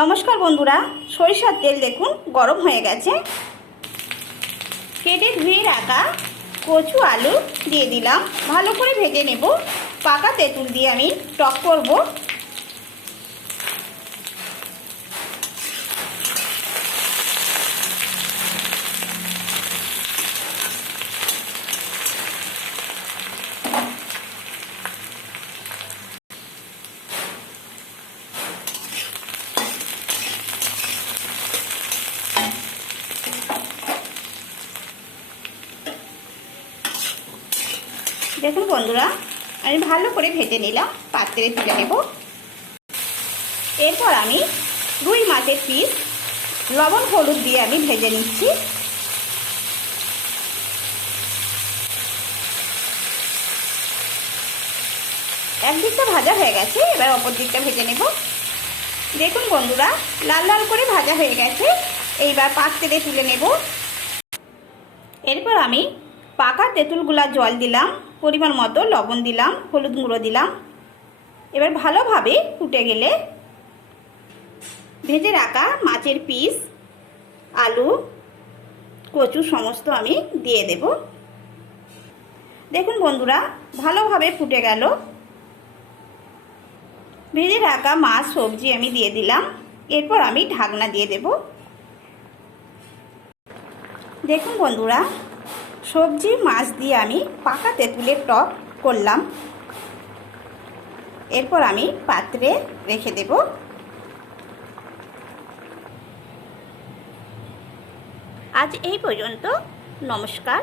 নমস্কার বন্ধুরা, সরিষার তেল দেখুন গরম হয়ে গেছে। কেটে ধুয়ে রাখা কচু আলু দিয়ে দিলাম, ভালো করে ভেজে নেব। পাকা তেঁতুল দিয়ে আমি টক করব। দেখুন বন্ধুরা, আমি ভালো করে ভেজে নিলাম, পাত্রে তুলে নেব। এরপর আমি রুই মাছের পিস লবণ হলুদ দিয়ে আমি ভেজে নিচ্ছি। এক দিকটা ভাজা হয়ে গেছে, এবার অপর দিকটা ভেজে নেব। দেখুন বন্ধুরা, লাল লাল করে ভাজা হয়ে গেছে, এইবার পাত্রে তুলে নেব। এরপর আমি পাকা তেঁতুলগুলা জল দিলাম, পরিমাণ মতো লবণ দিলাম, হলুদ গুঁড়ো দিলাম। এবার ভালোভাবে ফুটে গেলে ভেজে রাখা মাছের পিস, আলু, কচু সমস্ত আমি দিয়ে দেব। দেখুন বন্ধুরা, ভালোভাবে ফুটে গেল। ভেজে রাখা মাছ সবজি আমি দিয়ে দিলাম। এরপর আমি ঢাকনা দিয়ে দেব। দেখুন বন্ধুরা, সবজি মাছ দিয়ে আমি পাকা তেঁতুলের টক করলাম। এরপর আমি পাত্রে রেখে দেব। আজ এই পর্যন্ত। নমস্কার।